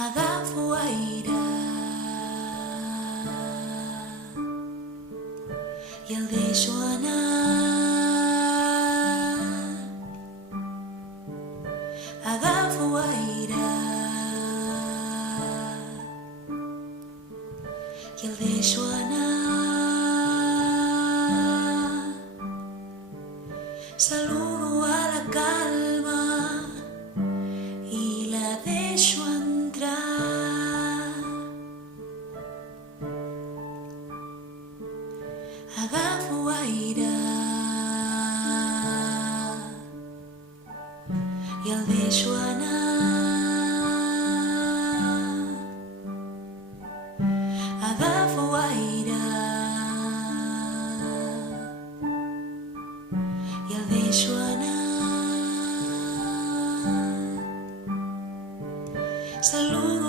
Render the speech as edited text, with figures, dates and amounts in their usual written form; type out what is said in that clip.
Agafo aire i el deixo anar. Agafo aire i el deixo anar. Saludo a la calma i la deixo entrar. Agafo aire i el deixo anar. Agafo aire i el deixo anar. Salut